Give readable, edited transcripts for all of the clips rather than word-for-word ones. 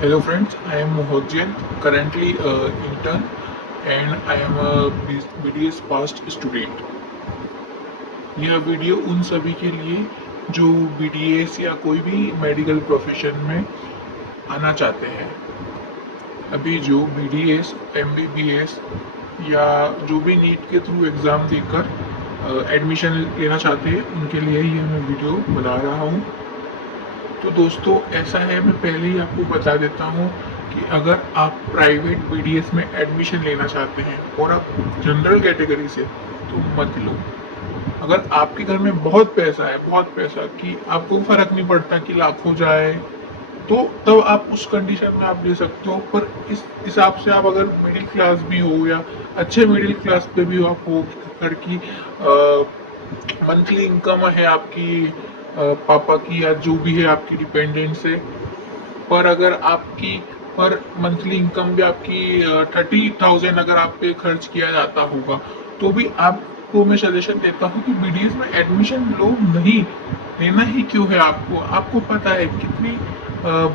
Hello friends, I am Mohit Jain, currently intern and I am a BDS past student. यह video उन सभी के लिए जो BDS या कोई भी मेडिकल प्रोफेशन में आना चाहते हैं। अभी जो BDS, MBBS या जो भी नीट के थ्रू एग्ज़ाम देकर एडमिशन लेना चाहते हैं उनके लिए ये मैं वीडियो बना रहा हूँ। तो दोस्तों ऐसा है, मैं पहले ही आपको बता देता हूँ कि अगर आप प्राइवेट BDS में एडमिशन लेना चाहते हैं और आप जनरल कैटेगरी से, तो मत लो। अगर आपके घर में बहुत पैसा है, बहुत पैसा कि आपको फर्क नहीं पड़ता कि लाखों जाए, तो तब आप उस कंडीशन में आप ले सकते हो। पर इस हिसाब से आप अगर मिडिल क्लास भी हो या अच्छे मिडिल क्लास पे भी हो, आप हो घर की मंथली इनकम है आपकी, पापा की या जो भी है आपकी डिपेंडेंट से, पर अगर आपकी पर मंथली इनकम भी आपकी 30,000 अगर आप पे खर्च किया जाता होगा, तो भी आपको मैं सजेशन देता हूँ कि BDS में एडमिशन लो। नहीं लेना ही क्यों है आपको? आपको पता है कितनी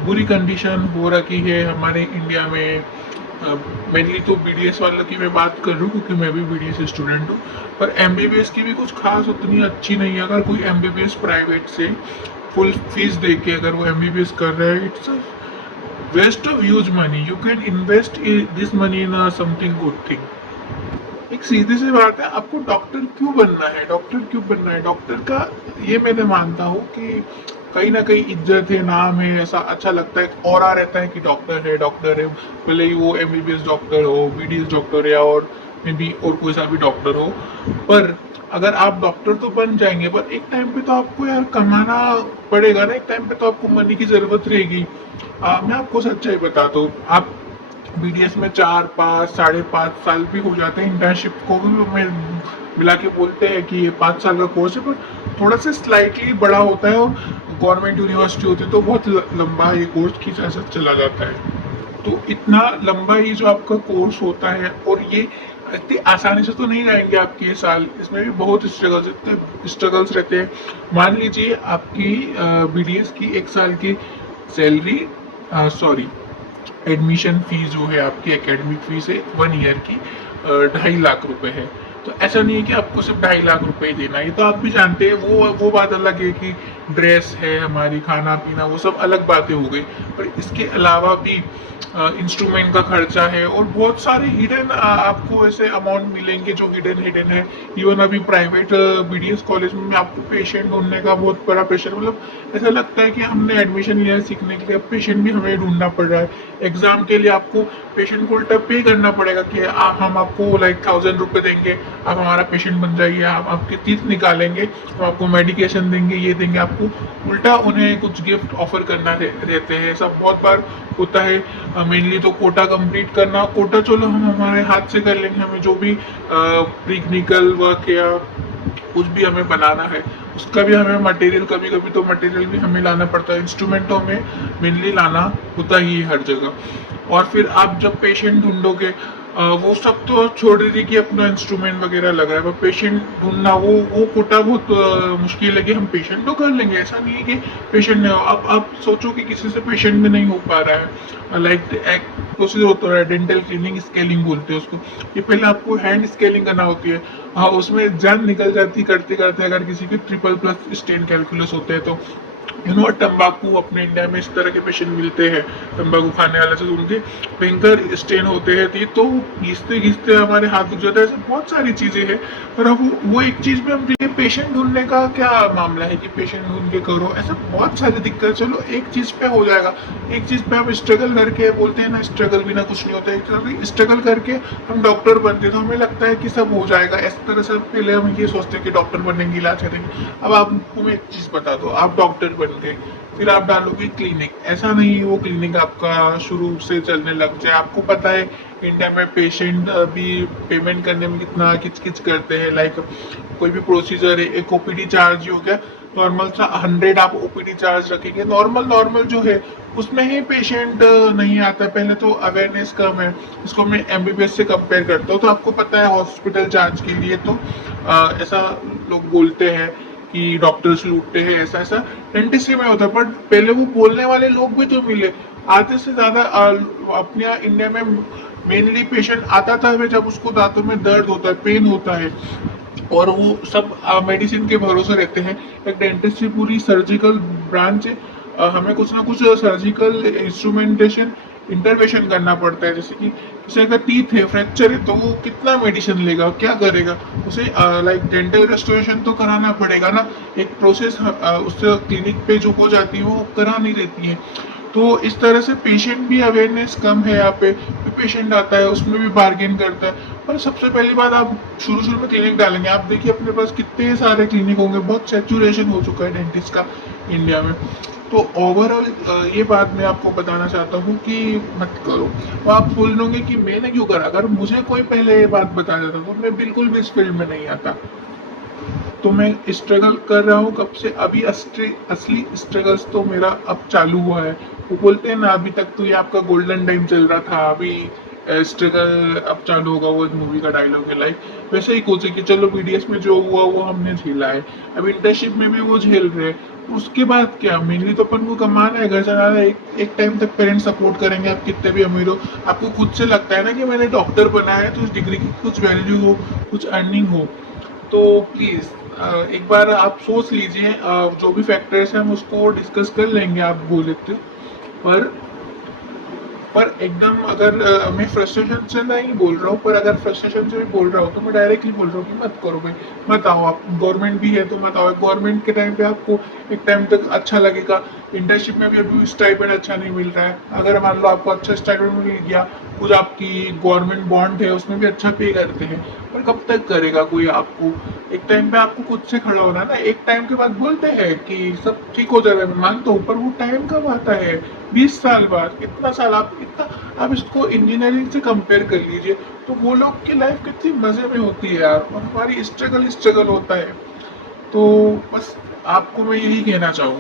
बुरी कंडीशन हो रखी है हमारे इंडिया में। मेनली तो BDS वालों की मैं बात कर रहा हूँ क्योंकि मैं भी BDS स्टूडेंट हूँ, पर MBBS की भी कुछ खास उतनी अच्छी नहीं है। अगर कोई MBBS प्राइवेट से फुल फीस दे के अगर वो MBBS कर रहा है, it's waste of use money. You can invest this money in something good thing. एक सीधी सी बात है, आपको डॉक्टर क्यों बनना है? डॉक्टर क्यों बनना है? डॉक्टर का ये मैं मानता हूँ कि कहीं ना कहीं इज्जत है, नाम है, ऐसा अच्छा लगता है, ऑरा रहता है कि डॉक्टर है, डॉक्टर है। भले ही वो MBBS डॉक्टर हो, BDS डॉक्टर या और मे बी और कोई सा भी डॉक्टर हो, पर अगर आप डॉक्टर तो बन जाएंगे, पर एक टाइम पे तो आपको यार कमाना पड़ेगा ना। एक टाइम पे तो आपको मनी की जरूरत रहेगी। मैं आपको सच्चाई बताता हूँ, आप BDS में 4, 5, 5.5 साल भी हो जाते हैं। इंटर्नशिप को भी में मिला के बोलते हैं कि ये 5 साल का कोर्स है, पर थोड़ा सा स्लाइटली बड़ा होता है और गवर्नमेंट यूनिवर्सिटी होती है तो बहुत लंबा ये कोर्स खींचा चला जाता है। तो इतना लंबा ये जो आपका कोर्स होता है, और ये इतनी आसानी से तो नहीं जाएंगे आपके ये साल, इसमें भी बहुत स्ट्रगल्स रहते हैं। मान लीजिए आपकी BDS की एक साल की सैलरी, सॉरी, एडमिशन फीस जो है आपकी एकेडमिक फीस है 1 ईयर की 2.5 लाख रुपए है। तो ऐसा नहीं है कि आपको सिर्फ 2.5 लाख रुपए ही देना है, ये तो आप भी जानते हैं। वो बात अलग है कि ड्रेस है हमारी, खाना पीना, वो सब अलग बातें हो गई। पर इसके अलावा भी इंस्ट्रूमेंट का खर्चा है और बहुत सारे हिडन आपको ऐसे अमाउंट मिलेंगे जो हिडन हिडन है। इवन अभी प्राइवेट BDS कॉलेज में आपको पेशेंट ढूंढने का बहुत बड़ा प्रेशर, मतलब ऐसा लगता है कि हमने एडमिशन लिया है सीखने के लिए, अब पेशेंट भी हमें ढूंढना पड़ रहा है। एग्जाम के लिए आपको पेशेंट को उल्टा पे करना पड़ेगा कि हम आपको लाइक 1,000 रुपये देंगे, आप हमारा पेशेंट बन जाइए, हम आपके टीथ निकालेंगे, हम आपको मेडिकेशन देंगे, ये देंगे। आपको उल्टा उन्हें कुछ गिफ्ट ऑफर करना रहते हैं। ऐसा बहुत बार होता है। मेनली तो कोटा कंप्लीट करना, कोटा चलो हम हमारे हाथ से कर लेंगे, हमें जो भी प्री क्लिनिकल वर्क या कुछ भी हमें बनाना है उसका भी हमें मटेरियल, कभी कभी तो मटेरियल भी हमें लाना पड़ता है। इंस्ट्रूमेंट तो हमें मेनली लाना होता ही है हर जगह। और फिर आप जब पेशेंट ढूंढोगे, वो सब तो छोड़ दीजिए कि अपना इंस्ट्रूमेंट वगैरह लगा है, पर पेशेंट ढूंढना वो कोटा बहुत मुश्किल है। कि हम पेशेंट तो कर लेंगे, ऐसा नहीं है कि पेशेंट नहीं हो। अब आप सोचो कि किसी से पेशेंट भी नहीं हो पा रहा है, लाइक एक प्रोसीजर होता है डेंटल क्लीनिंग, स्केलिंग बोलते हैं उसको। ये पहले आपको हैंड स्केलिंग करना होती है। हाँ, उसमें जान निकल जाती करते करते, अगर किसी के 3++ स्टेन कैलकुलस होते हैं तो। तंबाकू अपने इंडिया में इस तरह के पेशेंट मिलते हैं, तंबाकू खाने वाले से, तो उनके भयंकर स्टेन होते हैं, तो घिसते घिसते हमारे हाथ दुख जाता है। ऐसे बहुत सारी चीजें हैं। पर अब वो एक चीज में हम ये पेशेंट ढूंढने का क्या मामला है कि पेशेंट ढूंढ के करो, ऐसा बहुत सारी दिक्कत। चलो एक चीज पे हो जाएगा, एक चीज पे हम स्ट्रगल करके, बोलते हैं ना स्ट्रगल बिना कुछ नहीं होता है, स्ट्रगल करके हम डॉक्टर बनते तो हमें लगता है कि सब हो जाएगा। इस तरह से पहले हम ये सोचते हैं कि डॉक्टर बनेंगे, इलाज करेंगे। अब आपको मैं एक चीज बता दो, आप डॉक्टर बन गए, फिर आप डालोगे क्लिनिक, ऐसा नहीं है वो क्लिनिक आपका शुरू से चलने लग जाए। आपको पता है इंडिया में पेशेंट भी पेमेंट करने में कितना किचकिच करते हैं। लाइक कोई भी प्रोसीजर है, एक OPD चार्ज हो गया नॉर्मल सा 100, आप OPD चार्ज रखेंगे, नॉर्मल नॉर्मल जो है उसमें ही पेशेंट नहीं आता। पहले तो अवेयरनेस कम है। इसको मैं MBBS से कंपेयर करता हूँ, तो आपको पता है हॉस्पिटल चार्ज के लिए तो ऐसा लोग बोलते हैं कि डॉक्टर्स लूटते हैं, ऐसा ऐसा डेंटिस्ट्री में होता है। बट पहले वो बोलने वाले लोग भी तो मिले, आधे से ज़्यादा अपने यहाँ इंडिया में मेनली पेशेंट आता था वे जब उसको दांतों में दर्द होता है, पेन होता है, और वो सब मेडिसिन के भरोसे रहते हैं। एक डेंटिस्ट की पूरी सर्जिकल ब्रांच है। हमें कुछ ना कुछ सर्जिकल इंस्ट्रूमेंटेशन इंटरवेंशन करना पड़ता है। जैसे कि किसी अगर टीथ है, फ्रैक्चर है, तो वो कितना मेडिसिन लेगा, क्या करेगा, उसे लाइक डेंटल रेस्टोरेशन तो कराना पड़ेगा ना। एक प्रोसेस उससे क्लिनिक पे जो हो जाती है वो करानी रहती है। तो इस तरह से पेशेंट भी अवेयरनेस कम है यहाँ पे। पेशेंट आता है उसमें भी बार्गेन करता है। पर सबसे पहली बात, आप शुरू शुरू में क्लिनिक डालेंगे, आप देखिए अपने पास कितने सारे क्लिनिक होंगे, बहुत सेचुरेशन हो चुका है डेंटिस्ट का इंडिया में। तो ओवरऑल ये बात मैं आपको बताना चाहता हूँ कि मत करो। तो आप बोलोगे कि मैंने क्यों करा, अगर मुझे कोई पहले ये बात बता देता तो मैं बिल्कुल भी इस फील्ड में नहीं आता। तो मैं स्ट्रगल कर रहा हूँ कब से, अभी असली स्ट्रगल्स तो मेरा अब चालू हुआ है। वो बोलते हैं ना, अभी तक तो ये आपका गोल्डन टाइम चल रहा था, अभी स्ट्रगल अब चालू होगा, वो मूवी का डायलॉग है। लाइक वैसे ही सोचे कि चलो बीडीएस में जो हुआ वो हमने झेला है, अब इंटर्नशिप में भी वो झेल रहे हैं। उसके बाद क्या, मेनली तो अपन को कमाना है, घर चलाना है। एक टाइम तक पेरेंट्स सपोर्ट करेंगे, आप कितने भी अमीर हो। आपको खुद से लगता है ना कि मैंने डॉक्टर बना है तो उस डिग्री की कुछ वैल्यू हो, कुछ अर्निंग हो। तो प्लीज़ एक बार आप सोच लीजिए। जो भी फैक्टर्स हैं हम उसको डिस्कस कर लेंगे, आप बोले तो। पर एकदम अगर मैं फ्रस्ट्रेशन से नहीं बोल रहा हूँ, पर अगर फ्रस्ट्रेशन से भी बोल रहा हूँ तो मैं डायरेक्टली बोल रहा हूँ कि मत करो भाई, मत आओ। आप गवर्नमेंट भी है तो मत आओ। गवर्नमेंट के टाइम पे आपको एक टाइम तक अच्छा लगेगा। इंटर्नशिप में भी अभी स्टाइपेंड अच्छा नहीं मिल रहा है। अगर मान लो आपको अच्छा स्टाइपेंड मिल गया, कुछ आपकी गवर्नमेंट बॉन्ड है उसमें भी अच्छा पे करते हैं, पर कब तक करेगा कोई आपको। एक टाइम पे आपको खुद से खड़ा होना ना। एक टाइम के बाद बोलते हैं कि सब ठीक हो जाएगा, मैं मानता हूँ, पर वो टाइम कब आता है, 20 साल बाद, कितना साल। आप इतना, आप इसको इंजीनियरिंग से कंपेयर कर लीजिए, तो वो लोग की लाइफ कितनी मजे में होती है यार, और हमारी स्ट्रगल स्ट्रगल होता है। तो बस आपको मैं यही कहना चाहूँगा।